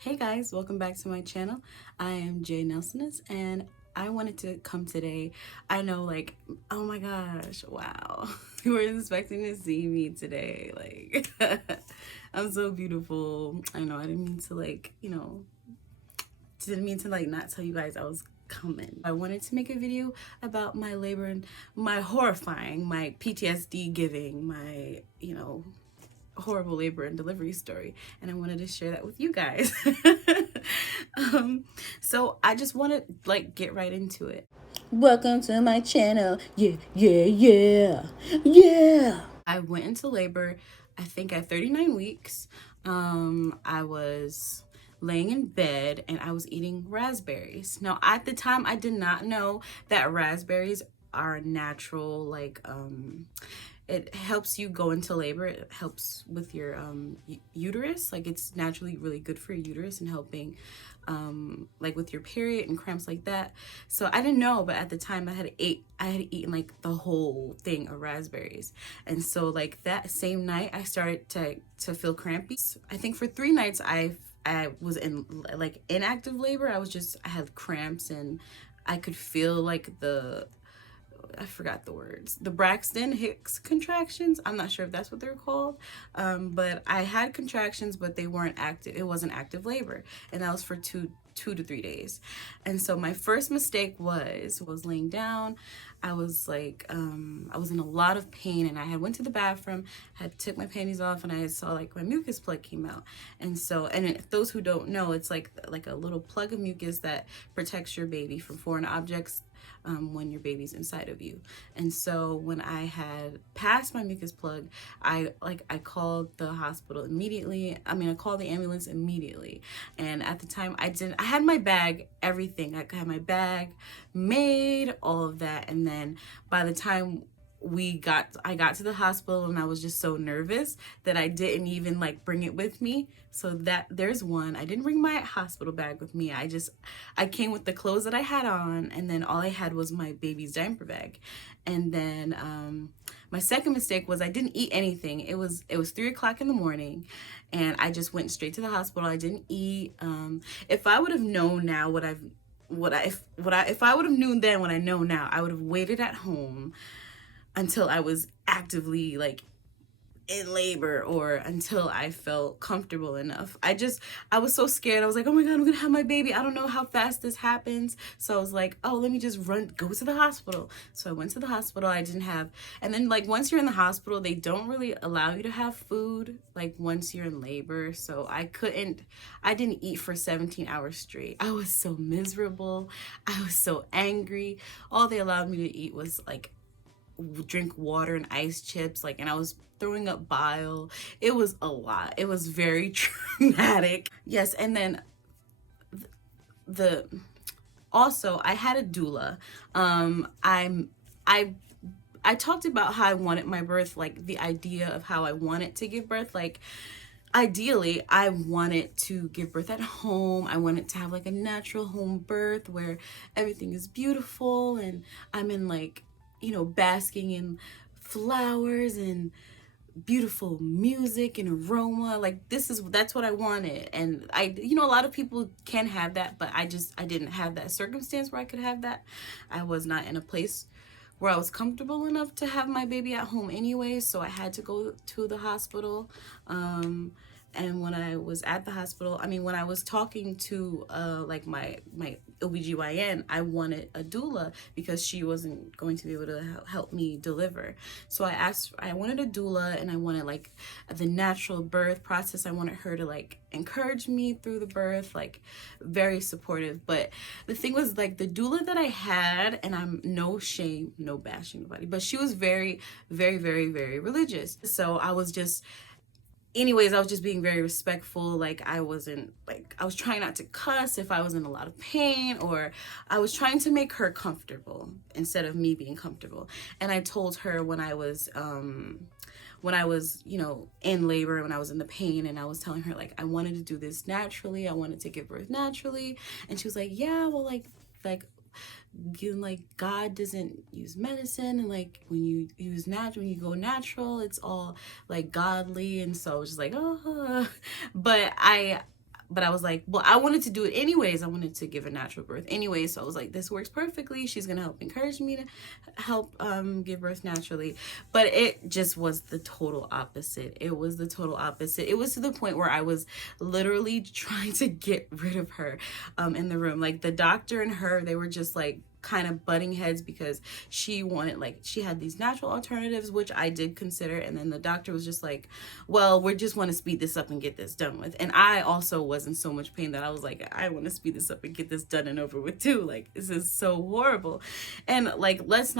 Hey guys, welcome back to my channel. I am Jnelsonus and I wanted to come today. I know, like, oh my gosh, wow. You weren't expecting to see me today. Like, I'm so beautiful. I know I didn't mean to, not tell you guys I was coming. I wanted to make a video about my labor and my horrifying, my PTSD giving, my, horrible labor and delivery story, and I wanted to share that with you guys. So I just want to get right into it. Welcome to my channel. Yeah. I went into labor, I think at 39 weeks. I was laying in bed and I was eating raspberries. Now at the time I did not know that raspberries are natural, it helps you go into labor. It helps with your uterus. Like, it's naturally really good for your uterus and helping like with your period and cramps like that. So I didn't know, but at the time I had eaten like the whole thing of raspberries. And so like that same night I started to feel crampy. I think for 3 nights I was in like inactive labor. I had cramps and I could feel like I forgot the words. The Braxton Hicks contractions. I'm not sure if that's what they're called. But I had contractions, but they weren't active. It wasn't active labor. And that was for two to 3 days. And so my first mistake was laying down. I was like, I was in a lot of pain and I had went to the bathroom, had took my panties off, and I saw like my mucus plug came out. And so, and if those who don't know, it's like a little plug of mucus that protects your baby from foreign objects when your baby's inside of you. And so when I had passed my mucus plug, I called the hospital immediately. I called the ambulance immediately. And at the time I had my bag, everything. I had my bag made, all of that. And then by the time I got to the hospital, and I was just so nervous that I didn't even bring it with me. So that there's one. I didn't bring my hospital bag with me. I came with the clothes that I had on, and then all I had was my baby's diaper bag. And then my second mistake was I didn't eat anything. It was 3 o'clock in the morning, and I just went straight to the hospital. I didn't eat. If I would have known now if I would have known then what I know now, I would have waited at home until I was actively in labor, or until I felt comfortable enough. I was so scared. I was like, oh my God, I'm gonna have my baby. I don't know how fast this happens. So I was like, oh, let me just go to the hospital. So I went to the hospital. And then once you're in the hospital, they don't really allow you to have food once you're in labor. So I didn't eat for 17 hours straight. I was so miserable. I was so angry. All they allowed me to eat was drink water and ice chips, and I was throwing up bile. It was a lot. It was very traumatic. Yes. And then also I had a doula. I talked about how I wanted my birth, the idea of how I wanted to give birth. Ideally, I wanted to give birth at home. I wanted to have a natural home birth where everything is beautiful and I'm in basking in flowers and beautiful music and aroma. That's what I wanted. And a lot of people can have that, but I didn't have that circumstance where I could have that. I was not in a place where I was comfortable enough to have my baby at home anyway, so I had to go to the hospital. And when I was at the hospital, when I was talking to my OBGYN, I wanted a doula because she wasn't going to be able to help me deliver. So I wanted a doula, and I wanted the natural birth process. I wanted her to encourage me through the birth, very supportive. But the thing was, the doula that I had, and I'm no shame, no bashing nobody, but she was very, very, very, very religious. So I was just being very respectful. I was trying not to cuss if I was in a lot of pain, or I was trying to make her comfortable instead of me being comfortable. And I told her when I was in labor, when I was in the pain, and I was telling her I wanted to do this naturally. I wanted to give birth naturally. And she was like, yeah, well, God doesn't use medicine, and when you go natural, it's all godly. And so I was just oh. But but I was like, well, I wanted to do it anyways. I wanted to give a natural birth anyway. So I was like, this works perfectly. She's going to help encourage me to help give birth naturally. But it just was the total opposite. It was the total opposite. It was to the point where I was literally trying to get rid of her in the room. Like the doctor and her, they were just like kind of butting heads because she wanted, like, she had these natural alternatives, which I did consider, and then the doctor was just like, well, we just want to speed this up and get this done with. And I also was in so much pain that I was like, I want to speed this up and get this done and over with too. Like, this is so horrible. And like, let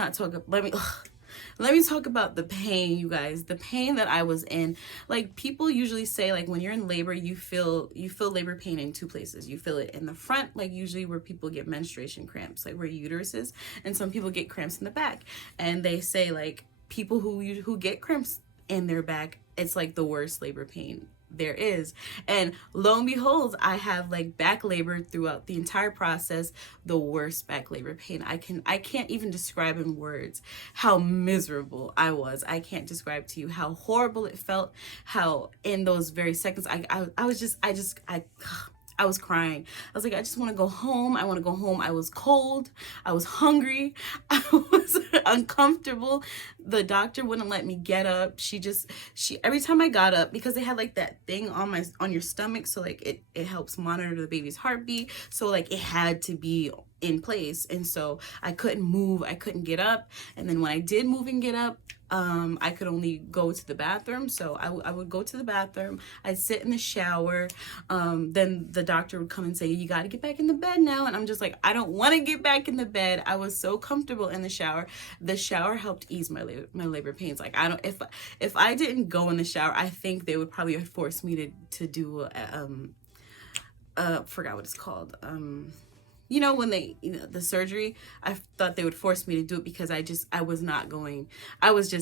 me talk about the pain, you guys. The pain that I was in. Like, people usually say, like, when you're in labor, you feel labor pain in two places. You feel it in the front, like usually where people get menstruation cramps, like where your uterus is, and some people get cramps in the back. And they say, like, people who get cramps in their back, it's like the worst labor pain there is. And lo and behold, I have like back labor throughout the entire process, the worst back labor pain. I can't even describe in words how miserable I was. I can't describe to you how horrible it felt, how in those very seconds I was crying. I was like, I just want to go home. I want to go home. I was cold. I was hungry. I was uncomfortable. The doctor wouldn't let me get up. She every time I got up, because they had like that thing on your stomach, so like it helps monitor the baby's heartbeat. So like it had to be in place. And so I couldn't move. I couldn't get up. And then when I did move and get up, I could only go to the bathroom. So I would go to the bathroom. I'd sit in the shower. Then the doctor would come and say, you got to get back in the bed now. And I'm just like, I don't want to get back in the bed. I was so comfortable in the shower. The shower helped ease my labor pains. Like, if I didn't go in the shower, I think they would probably force me to do forgot what it's called. You know, when the surgery, I thought they would force me to do it because I was not going. I was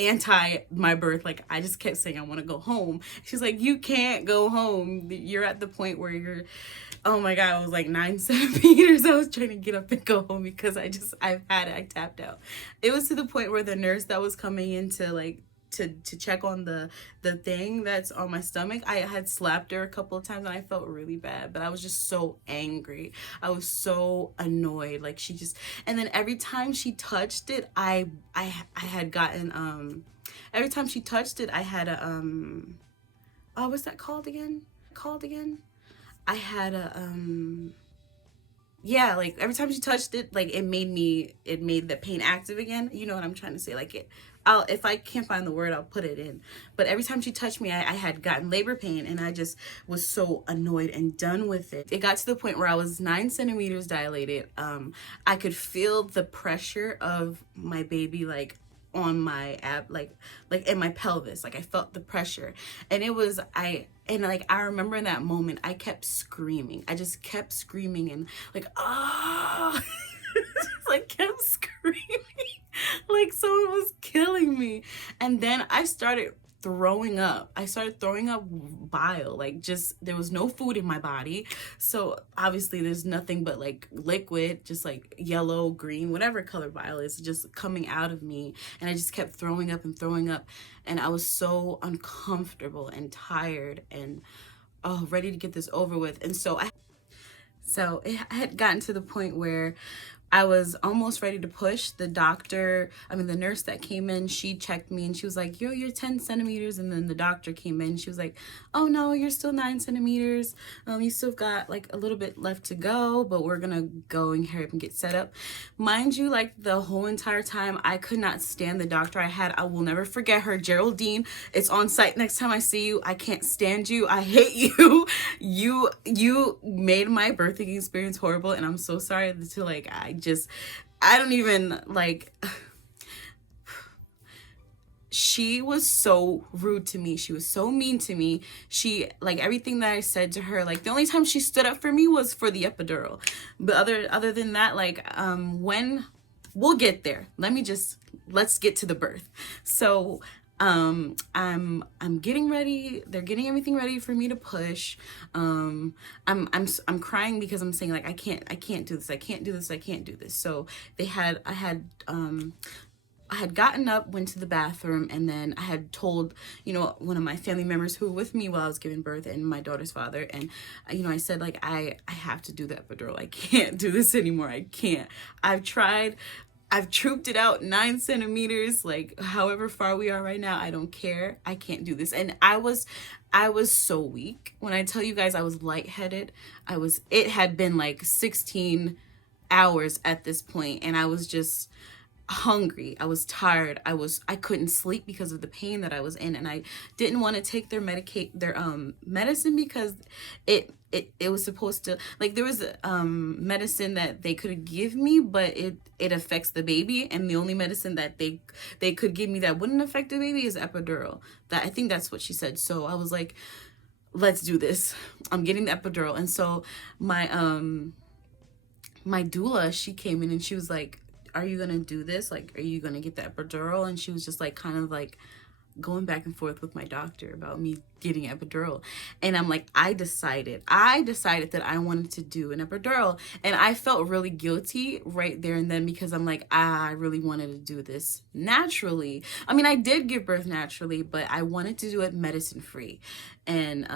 anti my birth. Like, I just kept saying, I want to go home. She's like, you can't go home. You're at the point where you're, oh my God, I was like 9 centimeters. I was trying to get up and go home because I tapped out. It was to the point where the nurse that was coming in to check on the thing that's on my stomach, I had slapped her a couple of times and I felt really bad, but I was just so angry. I was so annoyed. Like, and then every time she touched it, I had gotten every time she touched it, I had a oh, what's that called again? I had a yeah, like every time she touched it, like it made the pain active again. You know what I'm trying to say? Like, if I can't find the word, I'll put it in. But every time she touched me, I had gotten labor pain, and I just was so annoyed and done with it. It got to the point where I was 9 centimeters dilated. I could feel the pressure of my baby, like, on my like in my pelvis. Like, I felt the pressure, and I remember in that moment, I kept screaming. I just kept screaming and like, ah. Like, kept screaming like someone was killing me. And then I started throwing up. Bile. Like, just, there was no food in my body, so obviously there's nothing but like liquid, just like yellow, green, whatever color bile is, just coming out of me. And I just kept throwing up, and I was so uncomfortable and tired and ready to get this over with. And so I had gotten to the point where I was almost ready to push. The nurse that came in, she checked me and she was like, you're 10 centimeters. And then the doctor came in, she was like, oh no, you're still 9 centimeters. You still got like a little bit left to go, but we're gonna go and hurry up and get set up. Mind you, like, the whole entire time, I could not stand the doctor I will never forget her. Geraldine, it's on site next time I see you. I can't stand you. I hate you. You made my birthing experience horrible, and I'm so sorry to, like, I don't even, like, she was so rude to me. She was so mean to me. She, like, everything that I said to her, like, the only time she stood up for me was for the epidural. But other than that, like, when we'll get there, let's get to the birth. So I'm getting ready. They're getting everything ready for me to push. I'm crying because I'm saying, like, I can't do this. I can't do this. So I had I had gotten up, went to the bathroom, and then I had told, you know, one of my family members who were with me while I was giving birth, and my daughter's father, and, you know, I said, like, I have to do the epidural. I can't do this anymore. I can't. I've tried. I've trooped it out 9 centimeters, like however far we are right now. I don't care. I can't do this. And I was so weak. When I tell you guys I was lightheaded, it had been like 16 hours at this point, and I was just hungry. I was tired. I couldn't sleep because of the pain that I was in, and I didn't want to take their medicine because it was supposed to, like, there was medicine that they could give me, but it affects the baby, and the only medicine that they could give me that wouldn't affect the baby is epidural. That, I think that's what she said. So I was like, let's do this. I'm getting the epidural. And so my doula, she came in and she was like, are you gonna do this? Like, are you gonna get the epidural? And she was just like, kind of like going back and forth with my doctor about me getting epidural. And I'm like, I decided that I wanted to do an epidural. And I felt really guilty right there and then, because I'm like, I really wanted to do this naturally. I mean, I did give birth naturally, but I wanted to do it medicine free. And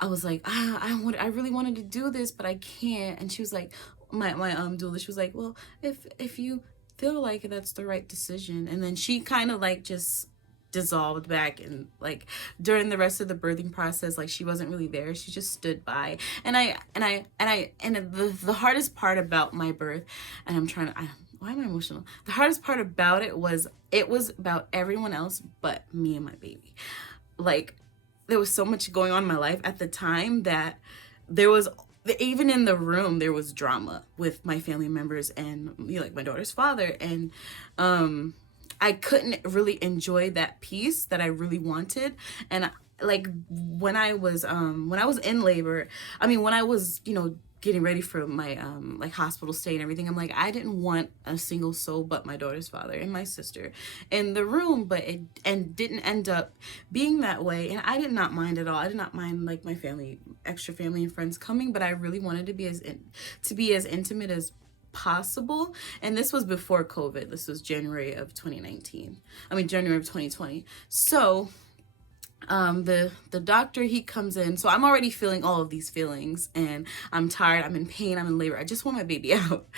I was like, I really wanted to do this, but I can't. And she was like, my doula, she was like, well, if you feel like that's the right decision. And then she kind of like just dissolved back, and like during the rest of the birthing process, like she wasn't really there. She just stood by. And the hardest part about my birth, and why am I emotional? The hardest part about it was about everyone else but me and my baby. Like, there was so much going on in my life at the time that even in the room, there was drama with my family members and, you know, like my daughter's father. And I couldn't really enjoy that peace that I really wanted. And like when I was in labor, I mean, when I was, you know, getting ready for my like hospital stay and everything, I'm like, I didn't want a single soul but my daughter's father and my sister in the room, but it didn't end up being that way. And I did not mind at all. I did not mind like my extra family and friends coming, but I really wanted to be as intimate as possible. And this was before COVID. This was January of 2020. So the doctor, he comes in. So I'm already feeling all of these feelings, and I'm tired, I'm in pain, I'm in labor, I just want my baby out.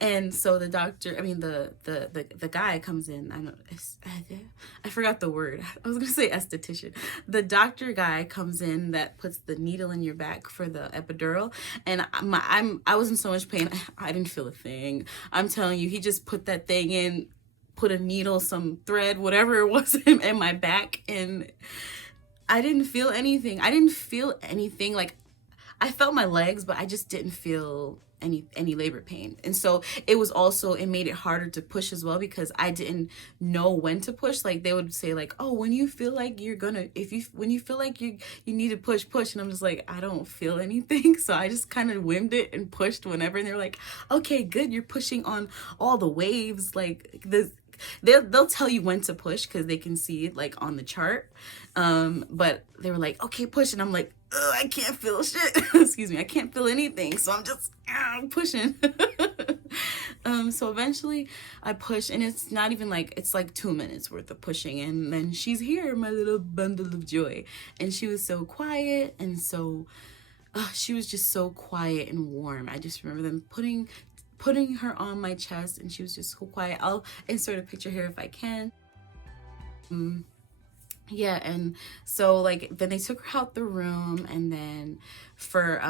And so the doctor, I mean the guy comes in. I forgot the word. I was gonna say esthetician. The doctor guy comes in that puts the needle in your back for the epidural, and I was in so much pain, I didn't feel a thing. I'm telling you, he just put that thing in, put a needle, some thread, whatever it was in my back, and I didn't feel anything. Like, I felt my legs, but I just didn't feel any labor pain. And so it made it harder to push as well, because I didn't know when to push. Like, they would say like, oh, when you feel like when you feel like you need to push. And I'm just like, I don't feel anything. So I just kind of whimmed it and pushed whenever. And they're like, okay, good. You're pushing on all the waves. Like, they'll tell you when to push because they can see it like on the chart. But they were like, okay, push. And I'm like, I can't feel shit. Excuse me. I can't feel anything. So I'm just pushing. So eventually I push, and it's not even like, it's like 2 minutes worth of pushing. And then she's here, my little bundle of joy. And she was so quiet, and so, she was just so quiet and warm. I just remember them putting her on my chest, and she was just so quiet. I'll insert a picture here if I can. Yeah, and so like then they took her out the room, and then for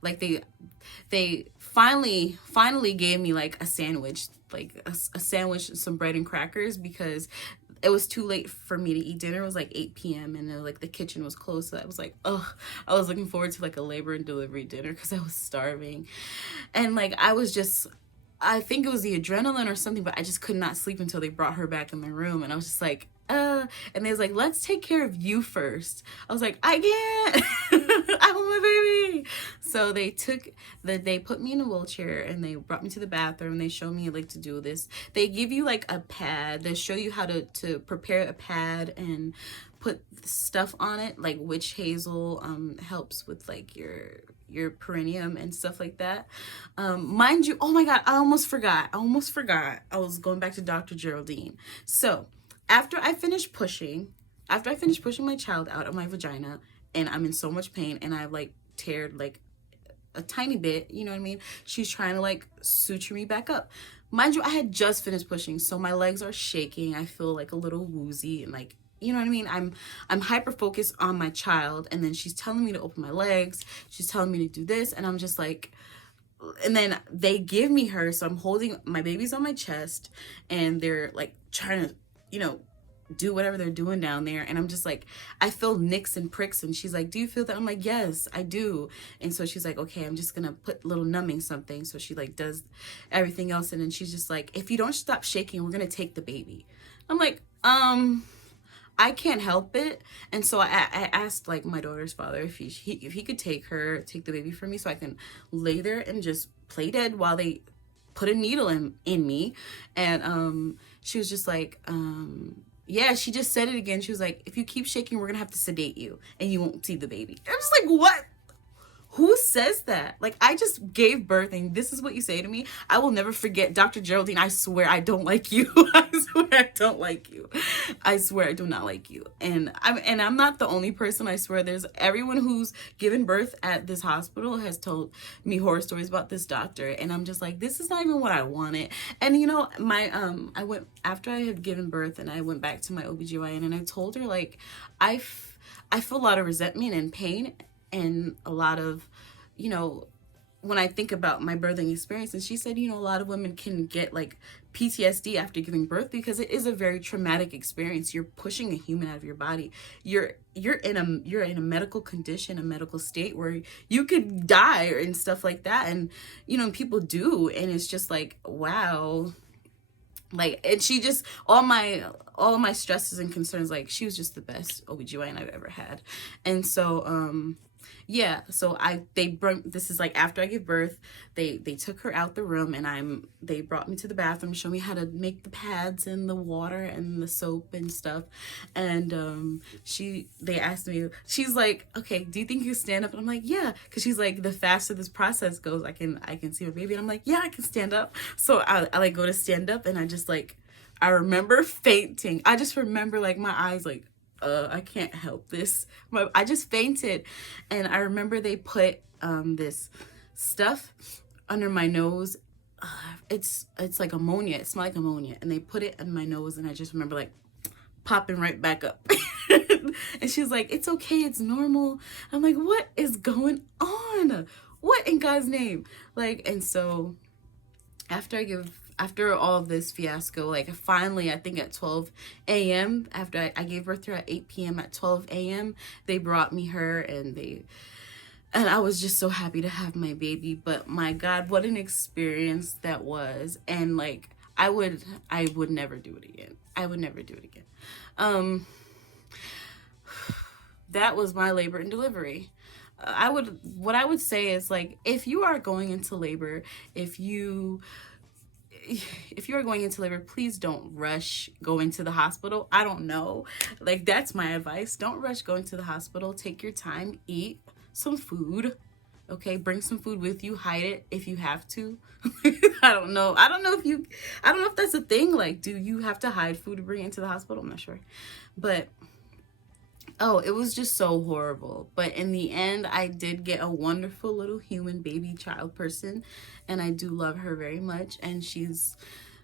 like they finally gave me like a sandwich, like a sandwich, some bread and crackers, because it was too late for me to eat dinner. It was like 8 p.m. and like the kitchen was closed. So I was like, I was looking forward to like a labor and delivery dinner because I was starving. And like I think it was the adrenaline or something, but I just could not sleep until they brought her back in the room. And I was just like, and they was like, let's take care of you first. I was like, I can't. I want my baby. So they put me in a wheelchair and they brought me to the bathroom. They showed me like to do this. They give you like a pad. They show you how to prepare a pad and put stuff on it, like witch hazel helps with like your perineum and stuff like that. Mind you, oh my god, I almost forgot. I was going back to Dr. Geraldine. So after I finished pushing my child out of my vagina, and I'm in so much pain, and I've like teared like a tiny bit, you know what I mean? She's trying to like suture me back up. Mind you, I had just finished pushing, so my legs are shaking. I feel like a little woozy and like, you know what I mean? I'm hyper focused on my child, and then she's telling me to open my legs. She's telling me to do this, and I'm just like, and then they give me her, so I'm holding my baby's on my chest, and they're like trying to, you know, do whatever they're doing down there, and I'm just like, I feel nicks and pricks, and she's like, do you feel that? I'm like, yes, I do. And so she's like, okay, I'm just gonna put little numbing something. So she like does everything else, and then she's just like, if you don't stop shaking, we're gonna take the baby. I'm like, I can't help it. And so I asked like my daughter's father if he could take the baby for me, so I can lay there and just play dead while they put a needle in me. And she was just like, yeah, she just said it again. She was like, if you keep shaking, we're gonna have to sedate you and you won't see the baby. I'm just like, what? Who says that? Like, I just gave birth and this is what you say to me? I will never forget. Dr. Geraldine, I swear I don't like you. I swear I don't like you. I swear I do not like you. And I'm not the only person. I swear there's everyone who's given birth at this hospital has told me horror stories about this doctor. And I'm just like, this is not even what I wanted. And you know, I went after I had given birth and I went back to my OBGYN and I told her like, I feel a lot of resentment and pain and a lot of, you know, when I think about my birthing experience. And she said, you know, a lot of women can get like PTSD after giving birth because it is a very traumatic experience. You're pushing a human out of your body. You're in a medical condition, a medical state where you could die and stuff like that. And, you know, people do. And it's just like, wow. Like, and she just, all my stresses and concerns, like, she was just the best OBGYN I've ever had. And so, yeah, so this is like after I give birth, they took her out the room and they brought me to the bathroom, showed me how to make the pads and the water and the soap and stuff. And they asked me, she's like, okay, do you think you can stand up? And I'm like, yeah, because she's like, the faster this process goes, I can see my baby. And I'm like, yeah, I can stand up. So I like go to stand up, and I just like, I remember fainting. I just remember like my eyes like, I can't help this. I just fainted. And I remember they put this stuff under my nose. It's like ammonia. It smelled like ammonia. And they put it in my nose, and I just remember like popping right back up. And she's like, it's okay, it's normal. I'm like, what is going on? What in God's name? Like, and so after all of this fiasco, like finally, I think at 12 a.m., after I gave birth to her at 8 p.m., at 12 a.m., they brought me her, and I was just so happy to have my baby. But my God, what an experience that was. And like, I would never do it again. I would never do it again. That was my labor and delivery. What I would say is like, if you are going into labor, if you are going into labor, please don't rush going to the hospital. I don't know. Like, that's my advice. Don't rush going to the hospital. Take your time, eat some food. Okay, bring some food with you. Hide it if you have to. I don't know if that's a thing. Like, do you have to hide food to bring it into the hospital? I'm not sure. But oh, it was just so horrible. But in the end, I did get a wonderful little human baby child person. And I do love her very much. And she's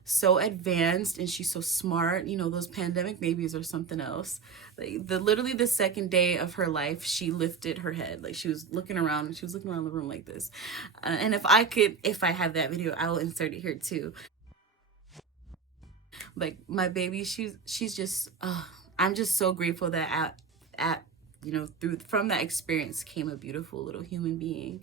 so advanced and she's so smart. You know, those pandemic babies are something else. Like, literally the second day of her life, she lifted her head. Like, she was looking around the room like this. And if I have that video, I will insert it here too. Like, my baby, she's just, I'm just so grateful that you know, from that experience came a beautiful little human being.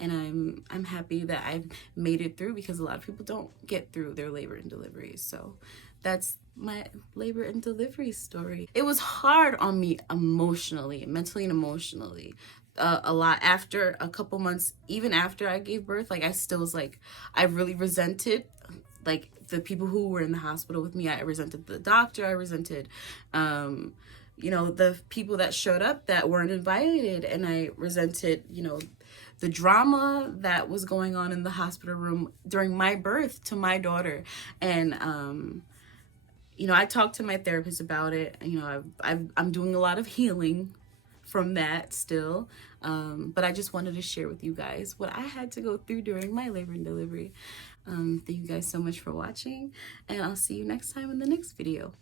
And I'm happy that I've made it through, because a lot of people don't get through their labor and deliveries. So that's my labor and delivery story. It was hard on me emotionally, mentally and emotionally. a lot after a couple months, even after I gave birth. Like I still was like, I really resented like the people who were in the hospital with me. I resented the doctor. I resented, you know, the people that showed up that weren't invited. And I resented, you know, the drama that was going on in the hospital room during my birth to my daughter. And, you know, I talked to my therapist about it. You know, I'm doing a lot of healing from that still. But I just wanted to share with you guys what I had to go through during my labor and delivery. Thank you guys so much for watching, and I'll see you next time in the next video.